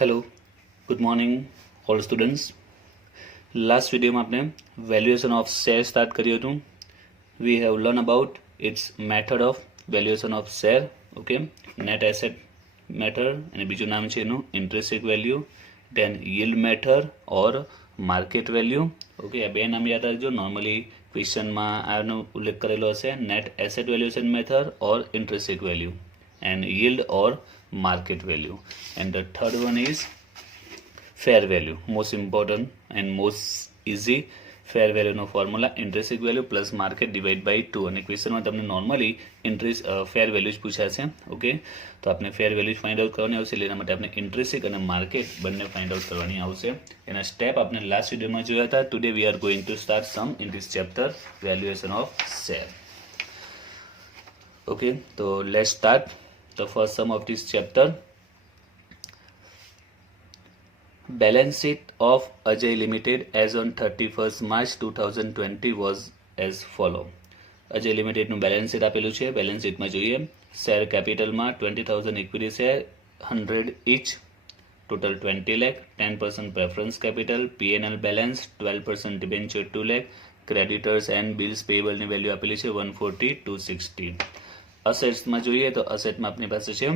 Hello, good morning all students. Last વિડીયોમાં આપણે valuation of share start કર્યું હતું. We have learn about its method of valuation of share. Okay, net asset method અને બીજું નામ છે એનું intrinsic value, then yield method or market value. Okay, આ બે નામ યાદ રાખજો. નોર્મલી ક્વેશ્ચનમાં આનો ઉલ્લેખ કરેલો હશે, net asset valuation method or intrinsic value and yield or market value, and the third one is fair value, most important and most easy. fair value નો formula intrinsic value plus market divide by 2 અને ક્વેશ્ચનમાં તમને normally ફેર value જ પૂછાશે. Okay, તો આપણે ફેર value find out કરવાની આવશે, એટલે એના માટે આપણે ઇન્ટ્રિન્સિક અને માર્કેટ બંને ફાઇન્ડ આઉટ કરવાની આવશે. એના સ્ટેપ આપણે લાસ્ટ વિડીયોમાં જોયા હતા. Today we are going to start sum in this chapter valuation of share. Okay, તો let's start the first sum of this chapter. Balance sheet of Ajay Limited as on 31st March 2020 was as follow. Ajay Limited નું balance sheet આપેલું છે. Balance શીટમાં જોઈએ, share કેપિટલમાં 20,000 equity share 100 each, total 20 lakh, 10% preference capital, P&L balance 12% debenture 2 lakh, creditors and bills પેયેબલની value આપેલી છે 140, 260. અસેટ્સમાં જોઈએ તો અસેટમાં આપણી પાસે છે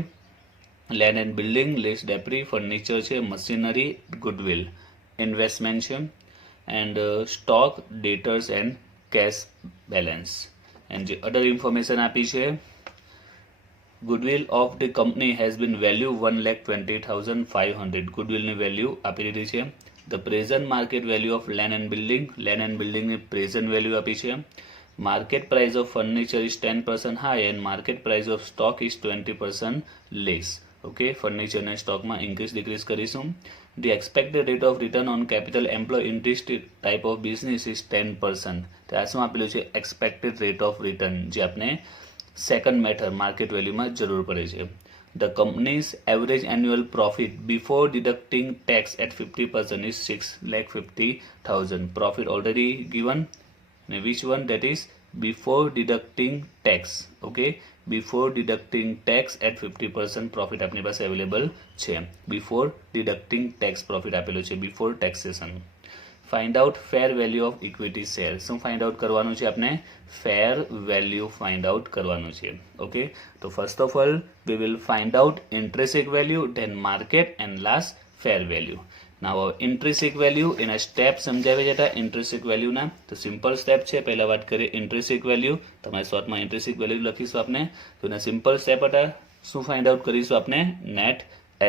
land and building, less depre, furniture છે, મશીનરી, ગુડવિલ, ઇન્વેસ્ટમેન્ટ છે, and stock, debtors and cash balance. And જે અડર ઇન્ફોર્મેશન આપી છે, goodwill of the company has been value 1,20,500. ગુડવિલની વેલ્યુ આપી દીધી છે. The present market value of land and બિલ્ડિંગની પ્રેઝન્ટ વેલ્યુ આપી છે. Market price of furniture is 10% high and market price of stock is 20% less. Okay, furniture and stock માં increase decrease કરીશું. The expected rate of return on capital employed in this type of business is 10%. તો આ શું આપેલું છે? expected rate of return, જે આપણે second method market વેલ્યુમાં જરૂર પડે છે. The company's average annual profit before deducting tax at 50% is 6,50,000. Profit already given. Which one? That is before deducting tax. Okay, before deducting tax at 50% profit આપની પાસે available છે. before deducting tax profit આપેલું છે, before taxation. find out fair value of equity share. શું find out કરવાનું છે આપણે? fair value find out કરવાનું છે. Okay, તો first of all we will find out intrinsic value, then market, and last fair value. Now intrinsic value એના step સમજાવી જતા. ઇન્ટ્રિન્સિક વેલ્યુના તો સિમ્પલ સ્ટેપ છે. પહેલા વાત કરીએ ઇન્ટ્રિન્સિક વેલ્યુ. તમારે શોર્ટમાં ઇન્ટ્રિન્સિક વેલ્યુ લખીશું આપણે. તો એના સિમ્પલ સ્ટેપ હતા. શું ફાઇન્ડ આઉટ કરીશું આપણે? નેટ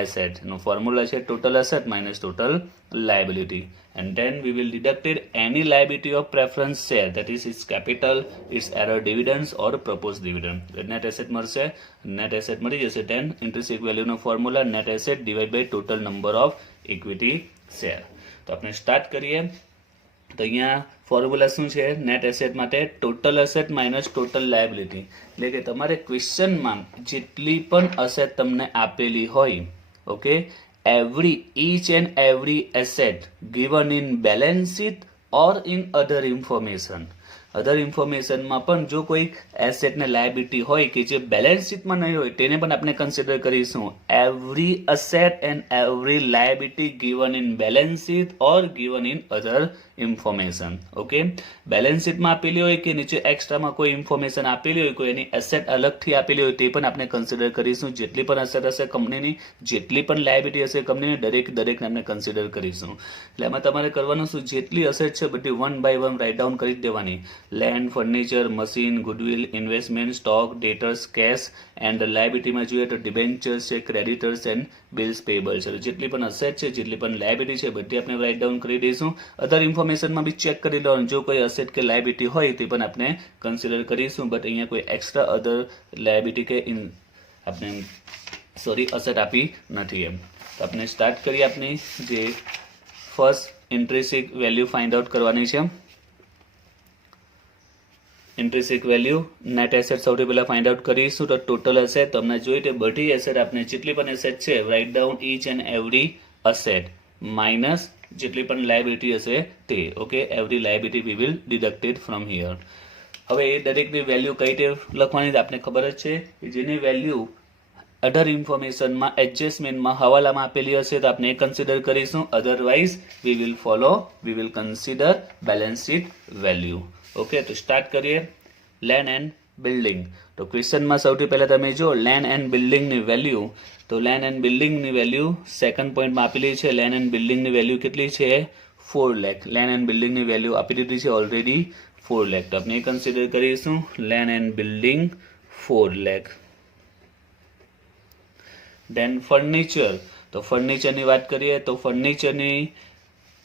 એસેટ નો ફોર્મ્યુલા છે total asset minus total liability, and then we will deducted any liability of preference share, that is its capital, its error dividends or proposed dividend. net asset મળશે, net asset મળી જશે. then intrinsic value નો formula net asset divided by total number of equity share. તો આપણે start કરીએ. તો અહીંયા formula શું છે? નેટ એસેટ માટે total asset minus total liability. એટલે કે તમારે ક્વેશ્ચનમાં જેટલી પણ અસેટ તમને આપેલી હોય, okay, each and every asset given in balance sheet or in other information. અધર ઇન્ફોર્મેશનમાં પણ જો કોઈ એસેટ ને લાયબિલિટી હોય કે જે બેલેન્સ શીટમાં નહીં હોય, તેને પણ આપણે કન્સિડર કરીશું. Every asset and every liability given in balance sheet or given in other information. Okay, balance શીટમાં આપેલી હોય કે નીચે એક્સ્ટ્રામાં કોઈ ઇન્ફોર્મેશન આપેલી હોય, કોઈ એની એસેટ અલગથી આપેલી હોય, તે પણ આપણે કન્સિડર કરીશું. જેટલી પણ એસેટ હશે કંપનીની, જેટલી પણ લાયબિલિટી હશે કંપનીની, દરેકને આપણે કન્સિડર કરીશું. એટલે એમાં તમારે કરવાનું શું? જેટલી અસેટ છે બધી one by one write down કરી દેવાની. Land, furniture, machine, goodwill, investment, stock, debtors, cash, and લાયબિલિટીમાં જોઈએ તો ડિબેન્ચર્સ છે, ક્રેડિટર્સ એન્ડ બિલ્સ પેયેબલ છે. જેટલી પણ અસેટ છે, જેટલી પણ લાયબિલિટી છે, બધી આપણે રાઇટ ડાઉન કરી દઈશું. અધર ઇન્ફોર્મેશનમાં બી ચેક કરી લો, જો કોઈ અસેટ કે લાયબિલિટી હોય તે પણ આપણે કન્સિડર કરીશું. બટ અહીંયા કોઈ એક્સ્ટ્રા અધર લાયબિલિટી કે આપણે અસેટ આપી નથી એમ. તો આપણે સ્ટાર્ટ કરીએ. આપણી જે ફર્સ્ટ ઇન્ટ્રિન્સિક વેલ્યુ ફાઇન્ડ આઉટ કરવાની છે. ઇન્ટ્રિન્સિક વેલ્યુ નેટ એસેટ સૌથી પહેલા ફાઇન્ડ આઉટ કરીશું. તો ટોટલ એસેટ તમને જોઈએ તો બધી એસેટ આપણે જેટલી પણ એસેટ છે write down each and every asset minus જેટલી પણ લાયબિલિટી હશે તે. Okay, every liability V will deducted from here. હવે એ દરેકની વેલ્યુ કઈ રીતે લખવાની આપણે ખબર જ છે કે જેની વેલ્યુ અધર ઇન્ફોર્મેશનમાં એડજસ્ટમેન્ટમાં હવાલામાં આપેલી હશે તો આપણે એ કન્સિડર કરીશું, otherwise we will consider balance sheet value. Okay, તો સ્ટાર્ટ કરીએ. Land and building. તો ક્વેશ્ચનમાં સૌથી પહેલા તમે જો લેન્ડ એન્ડ બિલ્ડિંગની વેલ્યુ, તો લેન્ડ એન્ડ બિલ્ડિંગની વેલ્યુ સેકન્ડ પોઈન્ટમાં આપેલી છે. લેન્ડ એન્ડ બિલ્ડિંગની વેલ્યુ કેટલી છે? 4 લાખ. લેન્ડ એન્ડ બિલ્ડિંગની વેલ્યુ આપી દીધી છે ઓલરેડી 4 લાખ. તો આપણે એ કન્સિડર કરીશું land and building 4 lakh. Then furniture. તો ફર્નિચરની વાત કરીએ તો ફર્નિચરની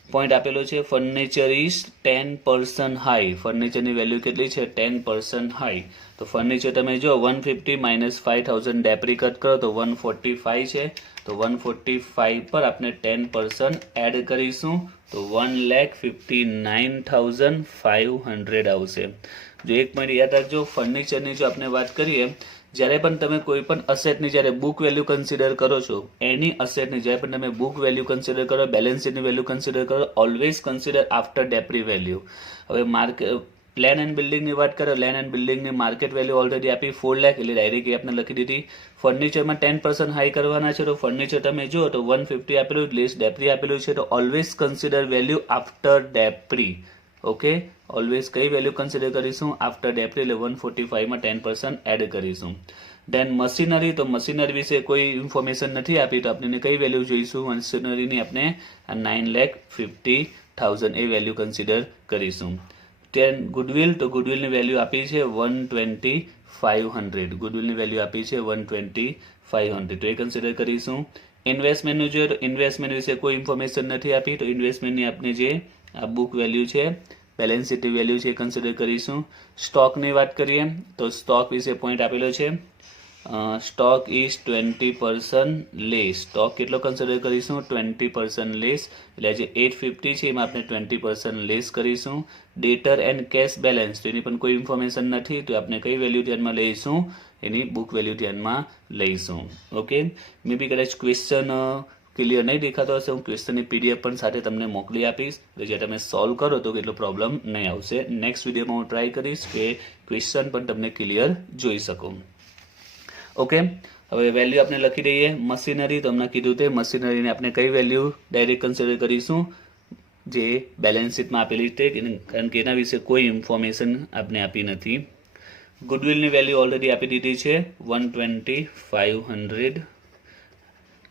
પોઈન્ટ આપેલો છે, ફર્નિચર ઇઝ 10% હાઈ. ફર્નિચરની વેલ્યુ કેટલી છે? 10% હાઈ. તો ફર્નિચર તમે જો 150 માઇનસ 5000 ડેપ્રી કટ કરો તો 145 છે. તો 145 પર આપણે 10% એડ કરીશું તો 1,59,500 આવશે. જો એક મિનિટ યાદ રાખજો, ફર્નિચરની જો આપણે વાત કરીએ, જ્યારે પણ તમે કોઈ પણ અસેટની જ્યારે બુક વેલ્યુ કન્સિડર કરો છો, એની અસેટની જ્યારે પણ તમે બુક વેલ્યુ કન્સિડર કરો, બેલેન્સ શીટની વેલ્યુ કન્સિડર કરો, always consider after depre value. હવે લેન્ડ એન્ડ બિલ્ડિંગની વાત કરો, લેન્ડ એન્ડ બિલ્ડિંગની માર્કેટ વેલ્યુ ઓલરેડી આપી 4 લાખ, એટલે ડાયરેક્ટ આપણે લખી દીધી. ફર્નિચરમાં 10% હાઈ કરવાના છે, તો ફર્નિચર તમે જો તો 150 આપેલું, લેસ ડેપ્રી આપેલું છે, તો always consider value after depre. Okay, always કઈ વેલ્યુ કન્સિડર કરીશું? આફ્ટર ડેપ્રી, એટલે 145માં 10% એડ કરીશું. દેન મશીનરી. તો મશીનરી વિશે કોઈ ઇન્ફોર્મેશન નથી આપી, તો આપણે કઈ વેલ્યુ જોઈશું? મશીનરીની આપણે 9,50,000 એ વેલ્યુ કન્સિડર કરીશું. દેન ગુડવિલ. તો ગુડવિલની વેલ્યુ આપી છે 12500. ગુડવિલની વેલ્યુ આપી છે 12500, તો એ કન્સિડર કરીશું. ઇન્વેસ્ટમેન્ટનું જોઈએ તો ઇન્વેસ્ટમેન્ટ વિશે કોઈ ઇન્ફોર્મેશન નથી આપી, તો ઇન્વેસ્ટમેન્ટની આપણે જે આ બુક વેલ્યુ છે, બેલેન્સ શીટની વેલ્યુ છે, એ કન્સિડર કરીશું. સ્ટોકની વાત કરીએ તો સ્ટોક વિશે પોઈન્ટ આપેલો છે, સ્ટોક ઇઝ 20% લેસ. સ્ટોક કેટલો કન્સિડર કરીશું? 20% લેસ, એટલે જે 850 છે એમાં આપણે 20% લેસ કરીશું. ડેટર એન્ડ કેશ બેલેન્સ, તો એની પણ કોઈ ઇન્ફોર્મેશન નથી, તો આપણે કઈ વેલ્યુ ધ્યાનમાં લઈશું? એની બુક વેલ્યુ ધ્યાનમાં લઈશું. ઓકે, મે બી કદાચ ક્વેશ્ચન ક્લિયર નહીં દેખાતો હશે, હું ક્વેશ્ચનની પીડીએફ પણ સાથે તમને મોકલી આપીશ, એટલે જે તમે સોલ્વ કરો તો કેટલો પ્રોબ્લેમ નહીં આવશે. નેક્સ્ટ વિડીયોમાં હું ટ્રાય કરીશ કે ક્વેશ્ચન પણ તમને ક્લિયર જોઈ શકું. ઓકે, હવે વેલ્યુ આપણે લખી દઈએ. મશીનરી, તમને કીધું તે મશીનરીને આપણે કઈ વેલ્યુ ડાયરેક્ટ કન્સિડર કરીશું? જે બેલેન્સ શીટમાં આપેલી તે, કારણ કે એના વિશે કોઈ ઇન્ફોર્મેશન આપણે આપી નથી. ગુડવિલની વેલ્યુ ઓલરેડી આપી દીધી છે 12500.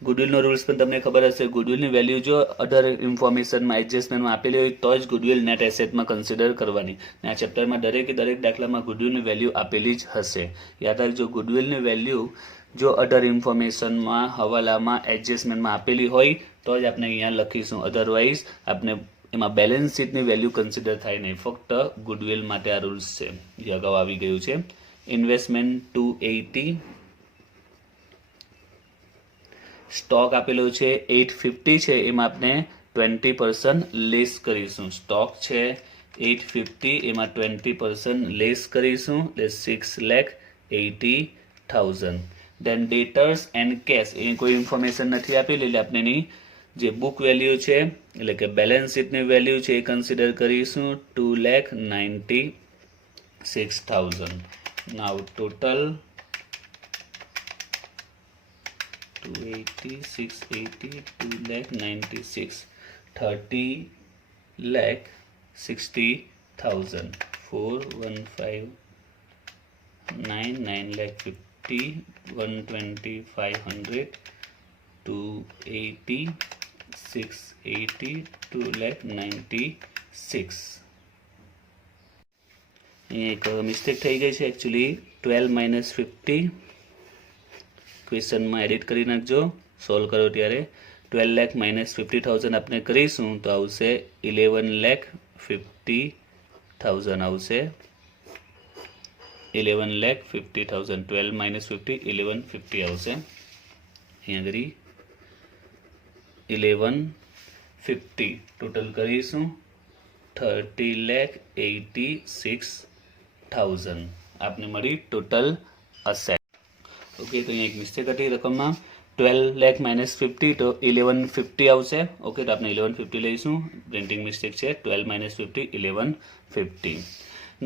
ગુડવિલનો રૂલ્સ પણ તમને ખબર હશે. ગુડવિલની વેલ્યુ જો અધર ઇન્ફોર્મેશનમાં એડજસ્ટમેન્ટમાં આપેલી હોય તો જ ગુડવિલ નેટ એસેટમાં કન્સિડર કરવાની. ને આ ચેપ્ટરમાં દરેક દાખલામાં ગુડવિલની વેલ્યુ આપેલી જ હશે. યાદ રાખજો, ગુડવિલની વેલ્યુ જો અધર ઇન્ફોર્મેશનમાં હવાલામાં એડજસ્ટમેન્ટમાં આપેલી હોય તો જ આપણે અહીંયા લખીશું, અધરવાઇઝ આપણે એમાં બેલેન્સ શીટની વેલ્યુ કન્સિડર થાય નહીં. ફક્ત ગુડવિલ માટે આ રૂલ્સ છે, જે અગાઉ આવી ગયું છે. ઇન્વેસ્ટમેન્ટ 280. સ્ટોક આપેલો છે 850 છે, એમાં આપણે 20% લેસ કરીશું. સ્ટોક છે 850, એમાં 20% લેસ કરીશું, એટલે 6,80,000. દેન ડેટર્સ એન્ડ કેશ, એ કોઈ ઇન્ફોર્મેશન નથી આપેલી, એટલે આપણે એની જે બુક વેલ્યુ છે, એટલે કે બેલેન્સ શીટની વેલ્યુ છે, એ કન્સિડર કરીશું 2,96,000. નાવ ટોટલ 280, 680, 2,96,000, 30,60,000, 4,159, 9,50,000, 1,2500, 280, 680, 2,96,000. અહીંયા એક મિસ્ટેક થઈ ગઈ છે એકચ્યુઅલી. 12 - 50 ક્વેશ્ચનમાં એડિટ કરી નાખજો સોલ્વ કરો ત્યારે. 12,50,000 આપણે કરીશું તો આવશે 11,50,000 આવશે. 11,50,000. 12 - 50, 1150 આવશે. અહીંયા કરી 1150 ટોટલ કરીશું 30,86,000 આપને મળી ટોટલ અસેટ. ઓકે, તો અહીંયા એક મિસ્ટેક હતી રકમમાં. 12 લાખ - 50 તો 1150 આવશે. ઓકે, તો આપણે 1150 લઈશું, પ્રિન્ટિંગ મિસ્ટેક છે. 12 - 50, 1150.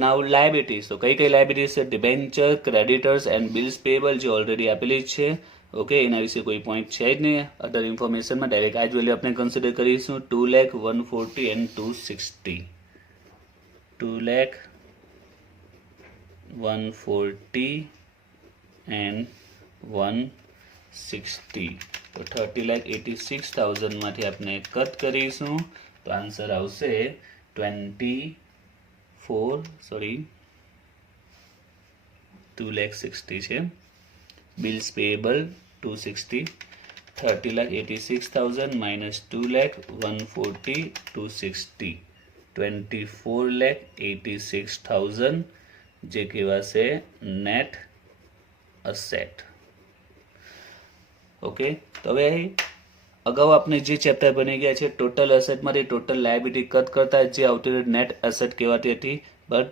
નાવ લાયબિલિટીઝ. તો કઈ લાયબિલિટીઝ છે? Debenture, creditors and bills payable, જે ઓલરેડી આપેલી જ છે. ઓકે, એના વિશે કોઈ પોઈન્ટ છે જ નહીં. અધર ઇન્ફોર્મેશનમાં ડાયરેક્ટ આ જ વેલ્યુ આપણે કન્સિડર કરીશું. 2,140 and 260. 2,140 and 160. તો 30,86,000 માંથી આપણે કટ કરીશું તો આન્સર આવશે 2,60,000 છે. Bills payable 260. 30,86,000 minus 2,140, 260. 24,86,000 જે કહેવાશે નેટ અસેટ. ઓકે, તો હવે અગાઉ આપણે જે ચેપ્ટર બની ગયા છે ટોટલ એસેટમાંથી ટોટલ લાયબિલિટી કટ કરતા જે આવતી નેટ એસેટ કહેવાતી હતી, બટ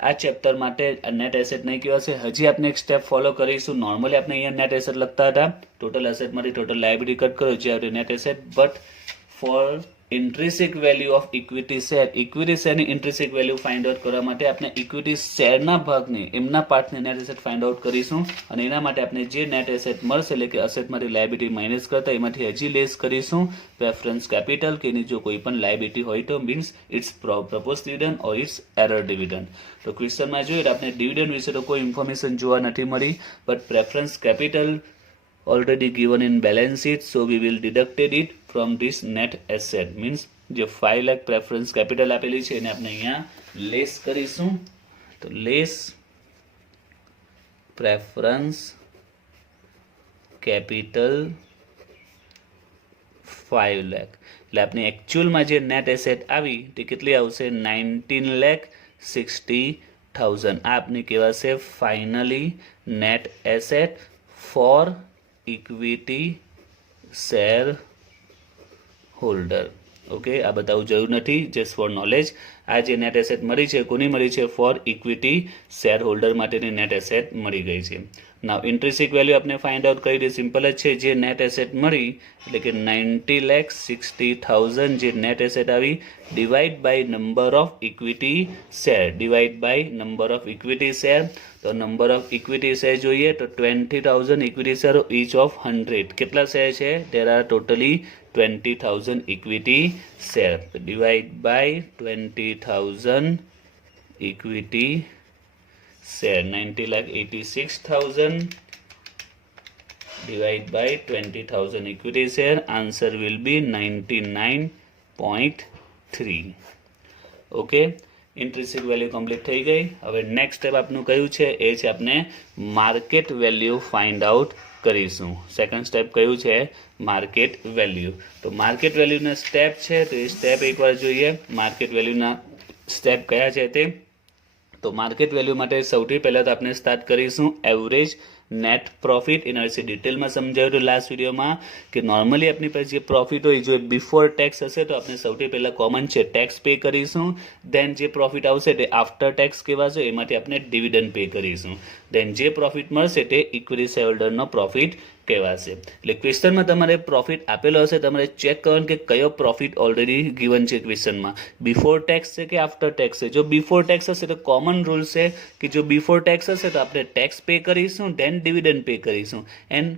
આ ચેપ્ટર માટે નેટ એસેટ નહીં કહેવાશે. હજી આપણે એક સ્ટેપ ફોલો કરીશું. નોર્મલી આપણે અહીંયા નેટ એસેટ લખતા હતા, ટોટલ એસેટમાંથી ટોટલ લાયબિલિટી કટ કરો જે આવતી net asset. But for intrinsic value of equity share, equity શેરની ઇન્ટ્રિન્સિક વેલ્યુ ફાઇન્ડ આઉટ કરવા માટે આપણે ઇક્વિટી શેરના ભાગને, એમના પાર્ટને નેટ એસેટ ફાઇન્ડ આઉટ કરીશું. અને એના માટે આપણે જે નેટ એસેટ મળશે એટલે કે એસેટમાંથી લાયબિલિટી માઇનસ કરતા એમાંથી હજી લેસ કરીશું પ્રેફરન્સ કેપિટલ, કે એની જો કોઈ પણ લાયબિલિટી હોય તો means its propose dividend or its arrear dividend. તો ક્વેશ્ચનમાં જોઈએ આપણે ડિવિડન્ડ વિશે તો કોઈ ઇન્ફોર્મેશન જોવા નથી મળી, but preference capital already given in balance sheet, so we will deducted it from this net asset. means જે 5 લાખ પ્રેફરન્સ કેપિટલ આપેલી છે એને આપણે અહીંયા લેસ કરીશું. તો લેસ પ્રેફરન્સ કેપિટલ 5 લાખ એટલે આપણે એકચ્યુઅલમાં જે નેટ એસેટ આવી તે કેટલી આવશે 19,60,000. આ આપની કહેવાશે finally net asset for equity share holder. Okay, આ બતાવવું જરૂર નથી, જસ્ટ ફોર નોલેજ. આ જે નેટ એસેટ મળી છે કોની મળી છે? ફોર ઇક્વિટી શેર હોલ્ડર માટેની નેટ એસેટ મળી ગઈ છે. નાવ ઇન્ટ્રિન્સિક વેલ્યુ આપણે ફાઇન્ડ આઉટ કરી દઈએ, સિમ્પલ જ છે. જે નેટ એસેટ મળી એટલે કે 90,60,000 જે નેટ એસેટ આવી divide by number of equity share, divide by number of equity share. તો નંબર ઓફ ઇક્વિટી શેર જોઈએ તો 20,000 ઇક્વિટી શેર ઈચ ઓફ 100. કેટલા શેર છે? there are totally 20,000 equity share. Divide by 20,000 equity share, 90,86,000 divided by 20,000 equity share. Answer will be 99.3. Okay, intrinsic value complete થઈ ગઈ. હવે next step આપનું કયું છે? એ છે આપણે માર્કેટ વેલ્યુ ફાઇન્ડ આઉટ કરીશું. સેકન્ડ સ્ટેપ કયું છે? Market value. તો માર્કેટ વેલ્યુના સ્ટેપ છે તો એ સ્ટેપ એકવાર જોઈએ. માર્કેટ વેલ્યુના સ્ટેપ કયા છે તે? તો માર્કેટ વેલ્યુ માટે સૌથી પહેલાં તો આપણે સ્ટાર્ટ કરીશું એવરેજ નેટ પ્રોફિટ. એના વિશે ડિટેલમાં સમજાવ્યું હતું લાસ્ટ વિડીયોમાં કે નોર્મલી આપણી પાસે જે પ્રોફિટ હોય જો બિફોર ટેક્સ હશે તો આપણે સૌથી પહેલાં કોમન છે ટેક્સ પે કરીશું. દેન જે પ્રોફિટ આવશે તે આફ્ટર ટેક્સ કહેવાશે, એમાંથી આપણે ડિવિડન્ડ પે કરીશું. દેન જે પ્રોફિટ મળશે તે ઇક્વિટી શેર હોલ્ડરનો પ્રોફિટ કહેવાશે. એટલે ક્વેશ્ચનમાં તમારે પ્રોફિટ આપેલો હશે, તમારે ચેક કરવાનું કે કયો પ્રોફિટ ઓલરેડી ગિવન છે ક્વેશ્ચનમાં, બિફોર ટેક્સ છે કે આફ્ટર ટેક્સ છે. જો બિફોર ટેક્સ હશે તો કોમન રૂલ છે કે જો બિફોર ટેક્સ હશે તો આપણે ટેક્સ પે કરીશું, દેન ડિવિડન્ડ પે કરીશું. And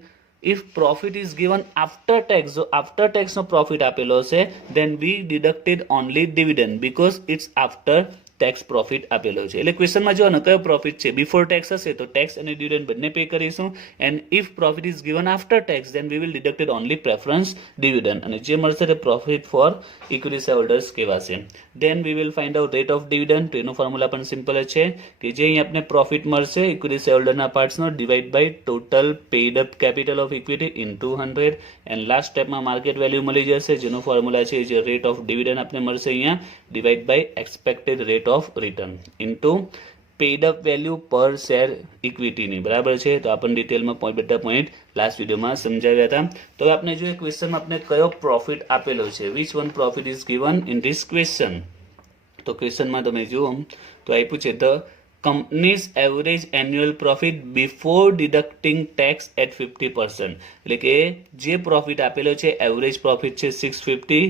if profit is given after tax, જો આફ્ટર ટેક્સનો પ્રોફિટ આપેલો હશે then we deducted only dividend because it's after tax profit આપેલો છે. એટલે ક્વેશ્ચનમાં જોવાનો કયો પ્રોફિટ છે? બિફોર ટેક્સ હશે તો ટેક્સ અને ડિવિડન્ડ બંને પે કરીશું. And if profit is given after tax then we will deducted only preference dividend. અને જે મળશે તે profit for equity share holders કહેવાશે. Then we will find out rate of dividend. તો એનું ફોર્મ્યુલા પણ સિમ્પલ જ છે કે જે અહીં આપણે પ્રોફિટ મળશે ઇક્વિટી શેર હોલ્ડરના પાર્ટ્સનો divide by total paid up capital of equity into 100. And last સ્ટેપમાં માર્કેટ વેલ્યુ મળી જશે જેનો ફોર્મ્યુલા છે જે રેટ ઓફ ડિવિડન્ડ આપણે મળશે અહીંયા divide by expected rate of return into paid up value per share ઇક્વિટીની. બરાબર છે? તો આપણને ડિટેલમાં બધા પોઈન્ટ લાસ્ટ વિડીયોમાં સમજાવ્યા હતા. તો આપણે જોઈએ ક્વેશ્ચનમાં આપણે કયો પ્રોફિટ આપેલો છે, which one profit is given in this question. તો ક્વેશ્ચનમાં તમે જુઓ તો આપ્યું છે the company's average annual profit before deducting tax at 50%. એટલે કે જે પ્રોફિટ આપેલો છે એવરેજ પ્રોફિટ છે 650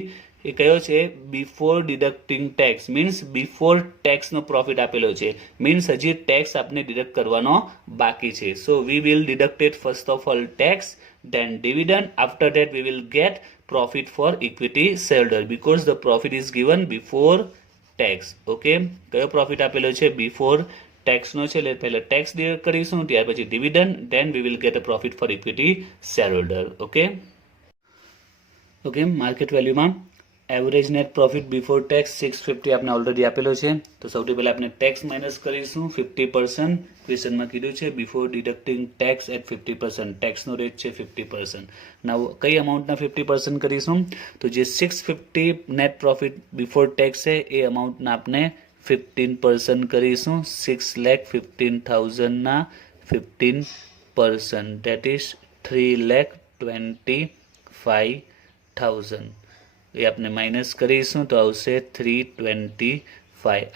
એ કયો છે? Before deducting tax, means before ટેક્સનો પ્રોફિટ આપેલો છે, મીન્સ હજી ટેક્સ આપણે ડિડક્ટ કરવાનો બાકી છે. So we will deducted first of all tax, then dividend. After that we will get profit for equity shareholder because the profit is given before tax. Okay, કયો profit આપેલો છે? Before ટેક્સનો છે, એટલે પહેલા ટેક્સ ડિડક્ટ કરીશું, ત્યાર પછી dividend, then we will get a profit for equity shareholder. Okay, market વેલ્યુમાં average net profit before tax 650 આપણે ઓલરેડી આપેલો છે. તો સૌથી પહેલા આપણે ટેક્સ માઇનસ કરીશું 50%. ક્વેશ્ચનમાં કીધું છે before deducting tax at 50%, ટેક્સનો rate છે 50%. નાવ કઈ અમાઉન્ટના 50% કરીશું? તો જે 650 નેટ પ્રોફિટ બિફોર ટેક્સ છે એ અમાઉન્ટના આપણે 15% કરીશું. 6,15,000 ના 15%, that is 3,25,000. એ આપણે માઇનસ કરીશું તો આવશે 325.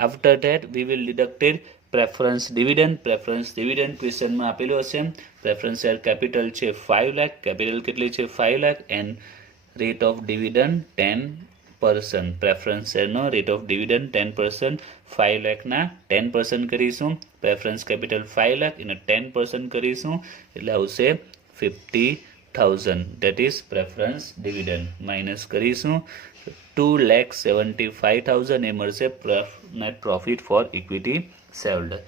After that we will deducted preference dividend. Preference dividend ક્વેશ્ચનમાં આપેલું હશે. પ્રેફરન્સ શેર કેપિટલ છે 5 લાખ, કેપિટલ કેટલી છે? 5 lakh, and rate of dividend 10%. Preference શેરનો રેટ ઓફ ડિવિડન્ડ 10%. 5 લાખના 10% કરીશું. પ્રેફરન્સ કેપિટલ 5 લાખ એને 10% કરીશું એટલે આવશે 50,000. that is preference dividend. Minus કરીશું 2,75,000 એ મળશે net profit for equity shareholder.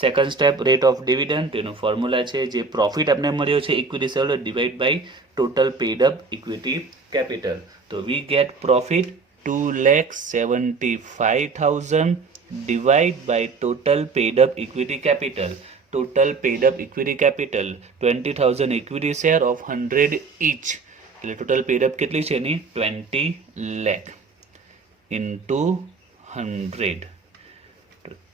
Second step, rate of dividend. તેનો ફોર્મ્યુલા છે જે પ્રોફિટ આપણે મળ્યો છે equity shareholder divide by total paid up equity capital. તો we get profit 2,75,000 divide by total paid up equity capital. total paid up equity capital 20,000 equity share of 100 each, એટલે total paid up કેટલી છે એની? 20 lakh into 100.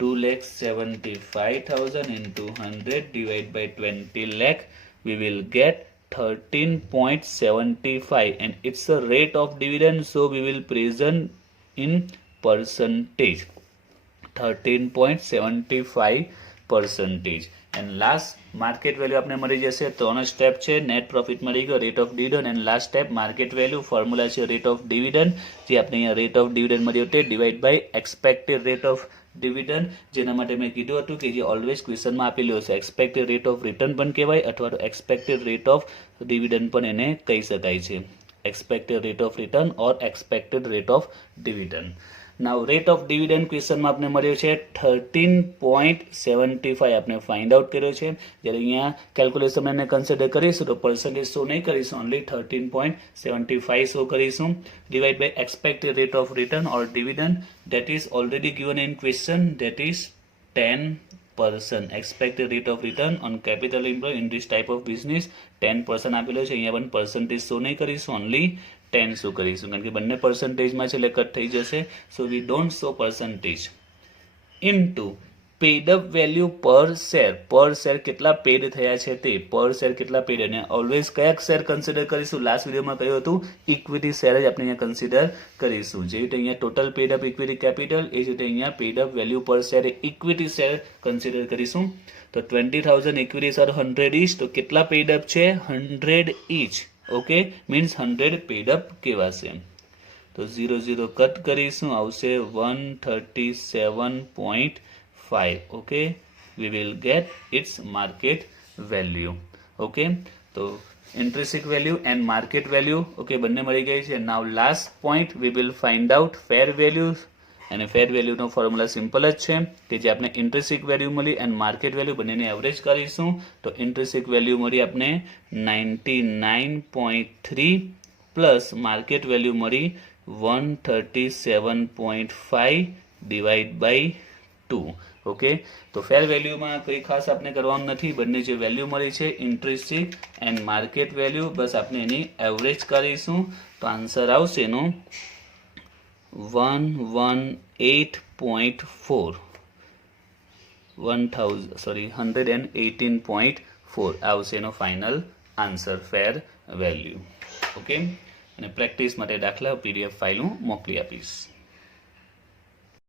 2,75,000 into 100 divided by 20 lakh, we will get 13.75, and it's a rate of dividend, so we will present in percentage. 13.75%. And last market value આપણે મળી જશે. ત્રણ step છે, net profit મળી ગયો, rate of dividend, and last step market value. Formula છે rate of dividend, જે આપણે અહીંયા રેટ ઓફ ડિવિડન્ડ મળ્યો તે divide by expected rate of dividend, જેના માટે મેં કીધું હતું કે જે ઓલવેઝ ક્વેશ્ચનમાં આપેલું હશે. એક્સપેક્ટેડ રેટ ઓફ રિટર્ન પણ કહેવાય, અથવા તો એક્સપેક્ટેડ રેટ ઓફ ડિવિડન્ડ પણ એને કહી શકાય છે. Expected rate of return or expected rate of dividend. Now rate of dividend ક્વેશ્ચનમાં આપણે મળ્યો છે 13.75 આપણે ફાઇન્ડ આઉટ કર્યો છે. જ્યારે અહીંયા કેલ્ક્યુલેશન એને કન્સિડર કરીશું તો પર્સન્ટેજ શો નહીં કરીશું, ઓનલી 13.75 શો કરીશું. Divide by expected rate of return or dividend, that is already given in question, that is 10%. expected rate of return on capital employed in this type of business 10% આપેલો છે. અહીંયા પણ percentage show નહીં કરીશું, only 10 show કરીશું, કારણ કે બંને પર્સન્ટેજમાં છે એટલે કટ થઈ જશે. So we don't show percentage. Into paid up value per share. Per share કેટલા પેડ થયા છે તે, પર શેર કેટલા પેડ, અને ઓલવેઝ કયા શેર કન્સિડર કરીશું? લાસ્ટ વિડીયોમાં કહ્યું હતું ઇક્વિટી શેર જ આપણે અહીંયા કન્સિડર કરીશું. જે રીતે અહીંયા total paid up equity capital, એ જ રીતે અહીંયા paid up value per share equity share consider કરીશું. તો 20,000 ઇક્વિટી શેર 100 ઇચ, તો કેટલા પેડ અપ છે? 100 each. Okay, means 100 paid up કહેવાશે. તો 0 કટ કરીશું, આવશે 137.5. Okay, we will get its market value. Okay, તો intrinsic value and market value okay બંને મળી ગઈ છે. Now last point, we will find out fair value, અને ફેર વેલ્યુનો ફોર્મ્યુલા સિમ્પલ જ છે કે જે આપણે ઇન્ટ્રિન્સિક વેલ્યુ મળી એન્ડ માર્કેટ વેલ્યુ બંનેને એવરેજ કરીશું. તો ઇન્ટ્રિન્સિક વેલ્યુ મળી આપણે 99.3 પ્લસ માર્કેટ વેલ્યુ મળી 137.5 ડિવાઇડ બાય 2. ઓકે, તો ફેર વેલ્યુમાં કંઈ ખાસ આપણે કરવાનું નથી. બંને જે વેલ્યુ મળી છે ઇન્ટ્રિન્સિક એન્ડ માર્કેટ વેલ્યુ, બસ આપણે એની એવરેજ કરીશું. તો આન્સર આવશે એનો 118.4 આવશે એનો ફાઇનલ આન્સર, ફેર વેલ્યુ. ઓકે, અને પ્રેક્ટિસ માટે દાખલા PDF ફાઇલ હું મોકલી આપીશ.